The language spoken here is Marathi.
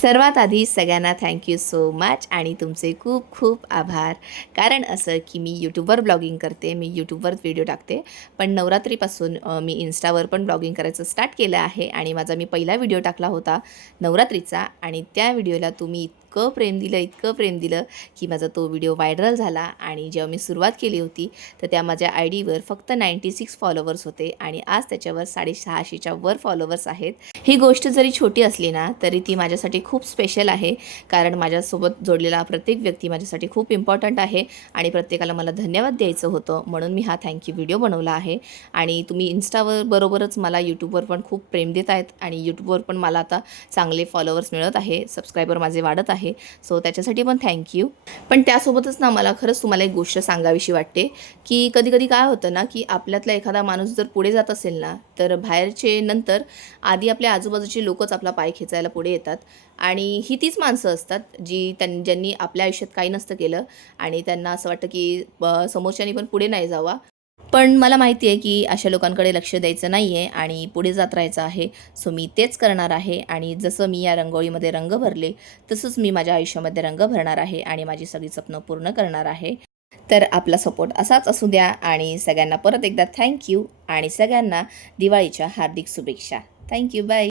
सर्वात आधी सगळ्यांना थँक्यू सो मच आणि तुमचे खूप खूप आभार. कारण असं की मी यूट्यूबवर ब्लॉगिंग करते, मी यूट्यूबवर व्हिडिओ टाकते. पण नवरात्रीपासून मी इन्स्टावर पण ब्लॉगिंग करायचं स्टार्ट केलं आहे आणि माझा मी पहिला व्हिडिओ टाकला होता नवरात्रीचा आणि त्या व्हिडिओला तुम्ही इतकं प्रेम दिलं की माझा तो व्हिडिओ व्हायरल झाला. आणि जेव्हा मी सुरुवात केली होती तर त्या माझ्या आय डीवर फक्त 96 फॉलोवर्स होते आणि आज त्याच्यावर 650च्या वर फॉलोवर्स आहेत. ही गोष्ट जरी छोटी असली ना तरी ती माझ्यासाठी खूप स्पेशल आहे. कारण माझ्यासोबत जोडलेला प्रत्येक व्यक्ती माझ्यासाठी खूप इम्पॉर्टंट आहे आणि प्रत्येकाला मला धन्यवाद द्यायचं होतं, म्हणून मी हा थँक्यू व्हिडिओ बनवला आहे. आणि तुम्ही इन्स्टावर बरोबरच मला यूट्यूबवर पण खूप प्रेम देत आहेत आणि यूट्यूबवर पण मला आता चांगले फॉलोवर्स मिळत आहे, सबस्क्रायबर माझे वाढत आहे. सो त्याच्यासाठी पण थँक्यू. पण त्यासोबतच ना मला खरंच तुम्हाला एक गोष्ट सांगावीशी वाटते की कधी-कधी काय होतं ना की आपल्यातला एखादा माणूस जर पुढे जात असेल ना तर बाहेरचे नंतर आधी आपल्या आजूबाजूची लोकच आपला पाय खेचायला पुढे येतात. आणि ही तीच माणसं असतात ज्यांनी आपल्या आयुष्यात काही नसतं केलं आणि त्यांना असं वाटतं की समोरच्यानी पण पुढे नाही जावा. पण मला माहिती आहे की अशा लोकांकडे लक्ष द्यायचं नाही आहे आणि पुढे जात राहायचं आहे. सो मी तेच करणार आहे आणि जसं मी या रंगोळीमध्ये रंग भरले तसंच मी माझ्या आयुष्यामध्ये रंग भरणार आहे आणि माझी सगळी स्वप्न पूर्ण करणार आहे. तर आपला सपोर्ट असाच असू द्या आणि सगळ्यांना परत एकदा थँक्यू आणि सगळ्यांना दिवाळीच्या हार्दिक शुभेच्छा. थँक्यू. बाय.